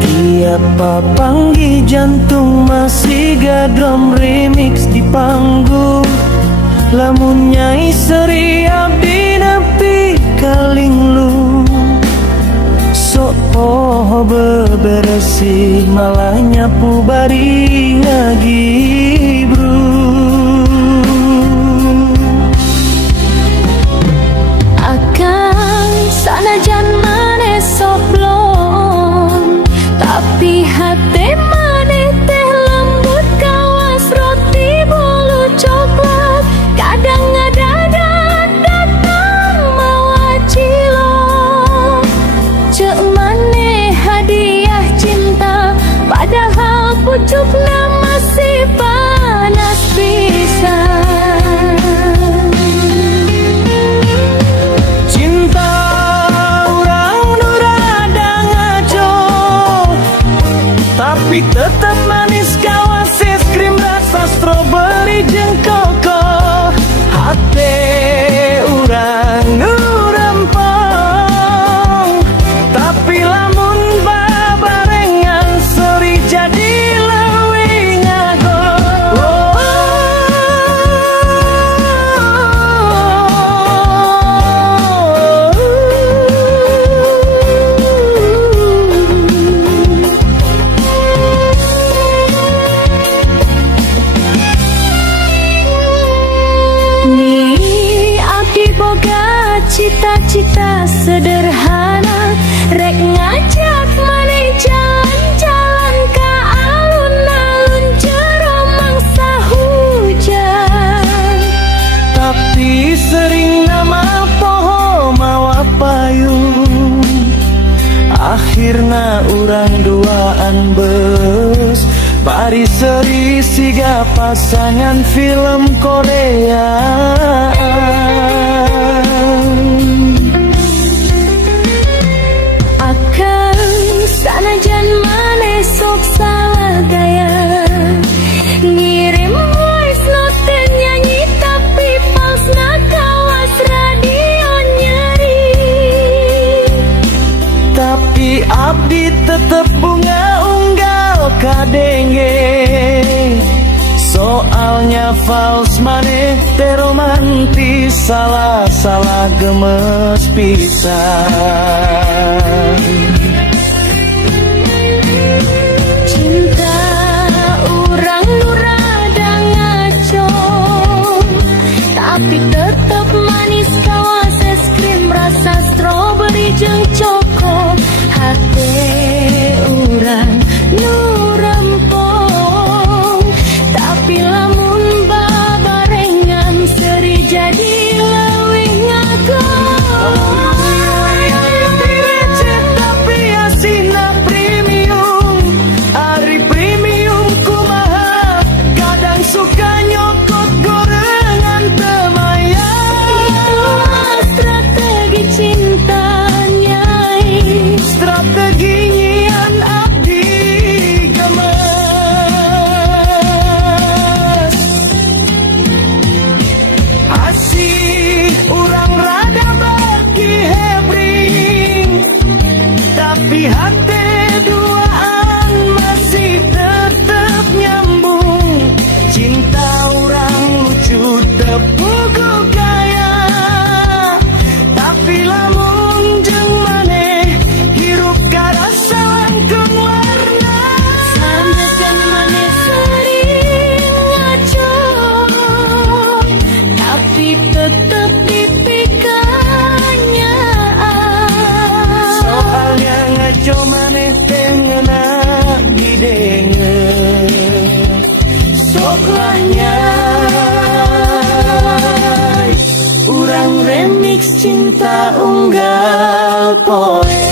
Tiap panggi jantung masih gadrom remix di panggung. Lamun nyai seri abdi nepi kaling lu so beberesih malah nyapu bari ngagibru. Akang sanajan maneh soblong, tapi hati maneh teh lembut kawas roti bolu coklat. Kadang ngadadak datang mawa cilok, cek maneh hadiah cinta, padahal pucukna masih panas pisan. Cinta orang nu rada ngaco, tapi tetap manis kawas es krim rasa stroberi jeung koko. Hate urang nu rempong, tapi lamun babarengan seri jadi leuwih ngago. Cita-cita sederhana, rek ngajak maneh jalan-jalan ka alun-alun jero mangsa hujan. Tapi sering nama poho mawa payung, akhirna urang duaan beus bari seri siga pasangan film Korea. Sanajan maneh sok salah gaya, ngirim voice note nyanyi tapi palsna kawas radio nyeri. Tapi abdi tetep bunga unggal kadenge, soalnya fals maneh teh romantis, salah gemes pisan. Cinta urang nu rada ngaco, tapi tetep manis kawas es krim rasa stroberi jeung coko. Hate urang nu rempong, tapi lamun babarengan seri jadi leuwih ngago. Remix cinta unggal poe.